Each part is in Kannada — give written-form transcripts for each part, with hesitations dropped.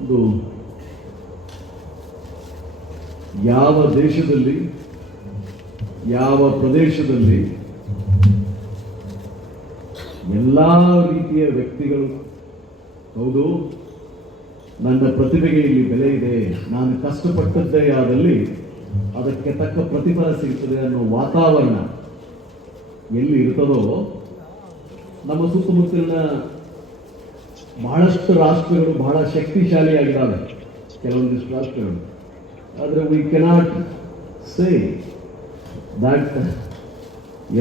ಒಂದು ಯಾವ ದೇಶದಲ್ಲಿ ಯಾವ ಪ್ರದೇಶದಲ್ಲಿ ಎಲ್ಲ ರೀತಿಯ ವ್ಯಕ್ತಿಗಳು ಹೌದು ನನ್ನ ಪ್ರತಿಭೆಗೆ ಇಲ್ಲಿ ಬೆಲೆ ಇದೆ, ನಾನು ಕಷ್ಟಪಟ್ಟದ್ದೇ ಆದಲ್ಲಿ ಅದಕ್ಕೆ ತಕ್ಕ ಪ್ರತಿಫಲ ಸಿಗ್ತದೆ ಅನ್ನೋ ವಾತಾವರಣ ಎಲ್ಲಿ ಇರ್ತದೋ ನಮ್ಮ ಸುತ್ತಮುತ್ತಲಿನ ಬಹಳಷ್ಟು ರಾಷ್ಟ್ರಗಳು ಬಹಳ ಶಕ್ತಿಶಾಲಿಯಾಗಿದ್ದಾವೆ. ಕೆಲವೊಂದಿಷ್ಟು ರಾಷ್ಟ್ರಗಳು, ಆದರೆ we cannot say that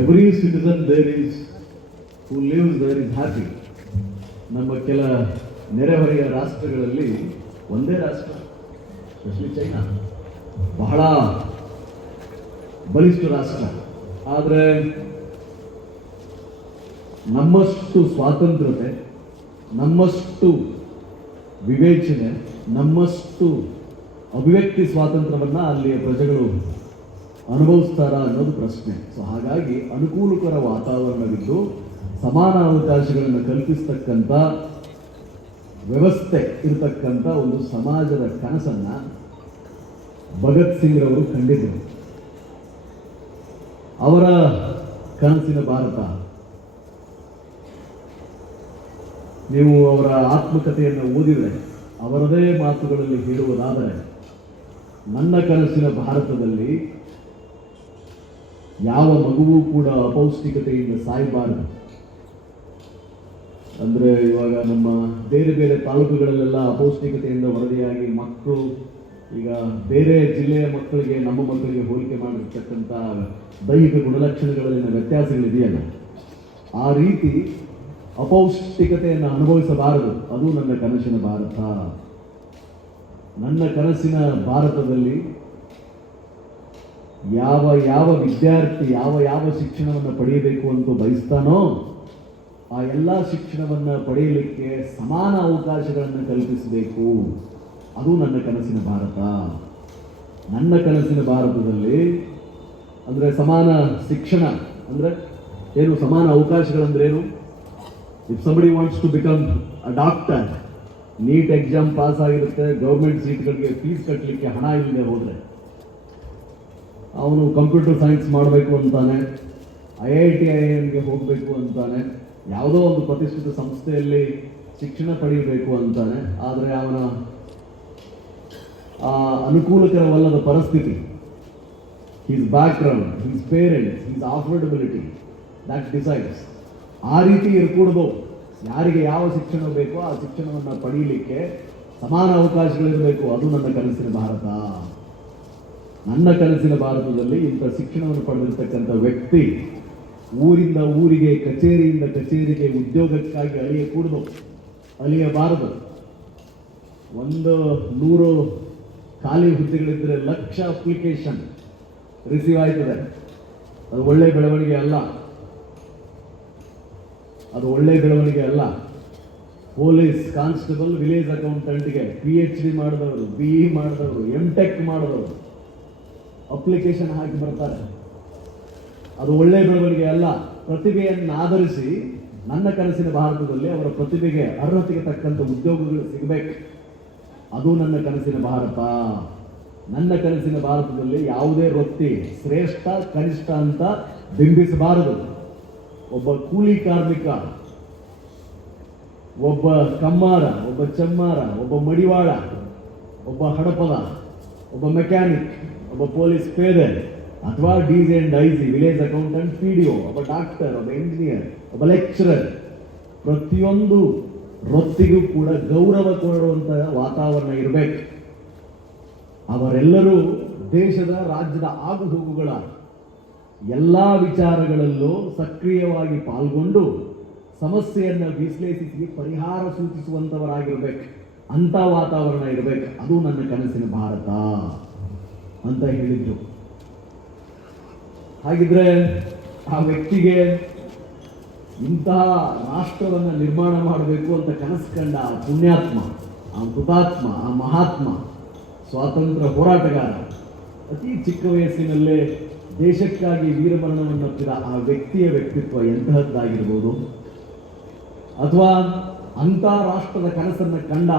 every citizen there is who lives there is happy. ನಮ್ಮ ಕೆಲ ನೆರೆಹೊರೆಯ ರಾಷ್ಟ್ರಗಳಲ್ಲಿ ಒಂದೇ ರಾಷ್ಟ್ರ, ಎಸ್ಪೆಷಲಿ ಚೈನಾ, ಬಹಳ ಬಲಿಷ್ಠ ರಾಷ್ಟ್ರ. ಆದರೆ ನಮ್ಮಷ್ಟು ಸ್ವಾತಂತ್ರ್ಯತೆ, ನಮ್ಮಷ್ಟು ವಿವೇಚನೆ, ನಮ್ಮಷ್ಟು ಅಭಿವ್ಯಕ್ತಿ ಸ್ವಾತಂತ್ರ್ಯವನ್ನು ಅಲ್ಲಿಯ ಪ್ರಜೆಗಳು ಅನುಭವಿಸ್ತಾರ ಅನ್ನೋದು ಪ್ರಶ್ನೆ. ಸೊ ಹಾಗಾಗಿ ಅನುಕೂಲಕರ ವಾತಾವರಣವಿದ್ದು ಸಮಾನ ಅವಕಾಶಗಳನ್ನು ಕಲ್ಪಿಸ್ತಕ್ಕಂಥ ವ್ಯವಸ್ಥೆ ಇರತಕ್ಕಂಥ ಒಂದು ಸಮಾಜದ ಕನಸನ್ನು ಭಗತ್ ಸಿಂಗ್ ರವರು ಕಂಡಿದ್ದರು. ಅವರ ಕನಸಿನ ಭಾರತ, ನೀವು ಅವರ ಆತ್ಮಕಥೆಯನ್ನು ಓದಿದರೆ ಅವರದೇ ಮಾತುಗಳಲ್ಲಿ ಹೇಳುವುದಾದರೆ, ನನ್ನ ಕನಸಿನ ಭಾರತದಲ್ಲಿ ಯಾವ ಮಗುವೂ ಕೂಡ ಅಪೌಷ್ಟಿಕತೆಯಿಂದ ಸಾಯಬಾರದು. ಅಂದರೆ ಇವಾಗ ನಮ್ಮ ಬೇರೆ ಬೇರೆ ತಾಲೂಕುಗಳಲ್ಲೆಲ್ಲ ಅಪೌಷ್ಟಿಕತೆಯಿಂದ ವರದಿಯಾಗಿ ಮಕ್ಕಳು, ಈಗ ಬೇರೆ ಜಿಲ್ಲೆಯ ಮಕ್ಕಳಿಗೆ ನಮ್ಮ ಮಕ್ಕಳಿಗೆ ಹೋಲಿಕೆ ಮಾಡಿರ್ತಕ್ಕಂಥ ದೈಹಿಕ ಗುಣಲಕ್ಷಣಗಳಲ್ಲಿನ ವ್ಯತ್ಯಾಸಗಳಿದೆಯಲ್ಲ, ಆ ರೀತಿ ಅಪೌಷ್ಟಿಕತೆಯನ್ನು ಅನುಭವಿಸಬಾರದು. ಅದು ನನ್ನ ಕನಸಿನ ಭಾರತ. ನನ್ನ ಕನಸಿನ ಭಾರತದಲ್ಲಿ ಯಾವ ಯಾವ ವಿದ್ಯಾರ್ಥಿ ಯಾವ ಯಾವ ಶಿಕ್ಷಣವನ್ನು ಪಡೆಯಬೇಕು ಅಂತ ಬಯಸ್ತಾನೋ ಆ ಎಲ್ಲ ಶಿಕ್ಷಣವನ್ನು ಪಡೆಯಲಿಕ್ಕೆ ಸಮಾನ ಅವಕಾಶಗಳನ್ನು ಕಲ್ಪಿಸಬೇಕು. ಅದು ನನ್ನ ಕನಸಿನ ಭಾರತ. ನನ್ನ ಕನಸಿನ ಭಾರತದಲ್ಲಿ ಅಂದರೆ ಸಮಾನ ಶಿಕ್ಷಣ ಅಂದರೆ ಏನು, ಸಮಾನ ಅವಕಾಶಗಳಂದ್ರೇನು? If somebody wants to become a doctor, NEET exam pass ಆಗಿರುತ್ತೆ, ಗೌರ್ಮೆಂಟ್ ಸೀಟ್ಗಳಿಗೆ ಫೀಸ್ ಕಟ್ಟಲಿಕ್ಕೆ ಹಣ ಇಲ್ಲದೆ ಹೋದರೆ ಅವನು ಕಂಪ್ಯೂಟರ್ ಸೈನ್ಸ್ ಮಾಡಬೇಕು ಅಂತಾನೆ, IITIIMಗೆ ಹೋಗಬೇಕು ಅಂತಾನೆ, ಯಾವುದೋ ಒಂದು ಪ್ರತಿಷ್ಠಿತ ಸಂಸ್ಥೆಯಲ್ಲಿ ಶಿಕ್ಷಣ ಪಡೆಯಬೇಕು ಅಂತಾನೆ. ಆದರೆ ಅವನ ಅನುಕೂಲಕರವಲ್ಲದ ಪರಿಸ್ಥಿತಿ, his background, his parents, his affordability, that decides. ಆ ರೀತಿ ಇರಕೂಡದು. ಯಾರಿಗೆ ಯಾವ ಶಿಕ್ಷಣ ಬೇಕೋ ಆ ಶಿಕ್ಷಣವನ್ನು ಪಡೆಯಲಿಕ್ಕೆ ಸಮಾನ ಅವಕಾಶಗಳಿರಬೇಕು. ಅದು ನನ್ನ ಕನಸಿನ ಭಾರತ. ನನ್ನ ಕನಸಿನ ಭಾರತದಲ್ಲಿ ಇಂಥ ಶಿಕ್ಷಣವನ್ನು ಪಡೆದಿರ್ತಕ್ಕಂಥ ವ್ಯಕ್ತಿ ಊರಿಂದ ಊರಿಗೆ, ಕಚೇರಿಯಿಂದ ಕಚೇರಿಗೆ ಉದ್ಯೋಗಕ್ಕಾಗಿ ಅಲಿಯಬಾರದು. 100 ಖಾಲಿ ಹುದ್ದೆಗಳಿದ್ದರೆ ಲಕ್ಷ ಅಪ್ಲಿಕೇಶನ್ ರಿಸೀವ್ ಆಯ್ತದೆ. ಅದು ಒಳ್ಳೆಯ ಬೆಳವಣಿಗೆ ಅಲ್ಲ. ಪೊಲೀಸ್ ಕಾನ್ಸ್ಟೇಬಲ್, ವಿಲೇಜ್ ಅಕೌಂಟೆಂಟ್ಗೆ PhD ಮಾಡಿದವರು, BE ಮಾಡಿದವರು, MTech ಮಾಡಿದವರು ಅಪ್ಲಿಕೇಶನ್ ಹಾಕಿ ಬರ್ತಾರೆ. ಅದು ಒಳ್ಳೆಯ ಬೆಳವಣಿಗೆ ಅಲ್ಲ. ಪ್ರತಿಭೆಯನ್ನು ಆಧರಿಸಿ ನನ್ನ ಕನಸಿನ ಭಾರತದಲ್ಲಿ ಅವರ ಪ್ರತಿಭೆಗೆ ಅರ್ಹತೆಗೆ ತಕ್ಕಂಥ ಉದ್ಯೋಗಗಳು ಸಿಗಬೇಕು. ಅದು ನನ್ನ ಕನಸಿನ ಭಾರತ. ನನ್ನ ಕನಸಿನ ಭಾರತದಲ್ಲಿ ಯಾವುದೇ ವೃತ್ತಿ ಶ್ರೇಷ್ಠ ಕನಿಷ್ಠ ಅಂತ ಬಿಂಬಿಸಬಾರದು. ಒಬ್ಬ ಕೂಲಿ ಕಾರ್ಮಿಕ, ಒಬ್ಬ ಕಮ್ಮಾರ, ಒಬ್ಬ ಚಮ್ಮಾರ, ಒಬ್ಬ ಮಡಿವಾಳ, ಒಬ್ಬ ಹಡಪದ, ಒಬ್ಬ ಮೆಕ್ಯಾನಿಕ್, ಒಬ್ಬ ಪೊಲೀಸ್ ಪೇದೆ ಅಥವಾ DG and IC, village accountant, PDO, ಒಬ್ಬ ಡಾಕ್ಟರ್, ಒಬ್ಬ ಇಂಜಿನಿಯರ್, ಒಬ್ಬ ಲೆಕ್ಚರರ್, ಪ್ರತಿಯೊಂದು ವೃತ್ತಿಗೂ ಕೂಡ ಗೌರವ ಕೊಡುವಂತಹ ವಾತಾವರಣ ಇರಬೇಕು. ಅವರೆಲ್ಲರೂ ದೇಶದ, ರಾಜ್ಯದ ಆಗುಹೋಗುಗಳ ಎಲ್ಲ ವಿಚಾರಗಳಲ್ಲೂ ಸಕ್ರಿಯವಾಗಿ ಪಾಲ್ಗೊಂಡು ಸಮಸ್ಯೆಯನ್ನು ವಿಶ್ಲೇಷಿಸಿ ಪರಿಹಾರ ಸೂಚಿಸುವಂಥವರಾಗಿರ್ಬೇಕು. ಅಂಥ ವಾತಾವರಣ ಇರಬೇಕು. ಅದು ನನ್ನ ಕನಸಿನ ಭಾರತ ಅಂತ ಹೇಳಿದ್ರು. ಹಾಗಿದ್ರೆ ಆ ವ್ಯಕ್ತಿಗೆ ಇಂತಹ ರಾಷ್ಟ್ರವನ್ನು ನಿರ್ಮಾಣ ಮಾಡಬೇಕು ಅಂತ ಕನಸು ಕಂಡ ಆ ಪುಣ್ಯಾತ್ಮ, ಆ ಹುತಾತ್ಮ, ಆ ಮಹಾತ್ಮ, ಸ್ವಾತಂತ್ರ್ಯ ಹೋರಾಟಗಾರ, ಅತಿ ಚಿಕ್ಕ ವಯಸ್ಸಿನಲ್ಲೇ ದೇಶಕ್ಕಾಗಿ ವೀರಮರಣವನ್ನಪ್ಪಿದ ಆ ವ್ಯಕ್ತಿಯ ವ್ಯಕ್ತಿತ್ವ ಎಂತಹದ್ದಾಗಿರ್ಬೋದು, ಅಥವಾ ಅಂಥ ರಾಷ್ಟ್ರದ ಕನಸನ್ನು ಕಂಡ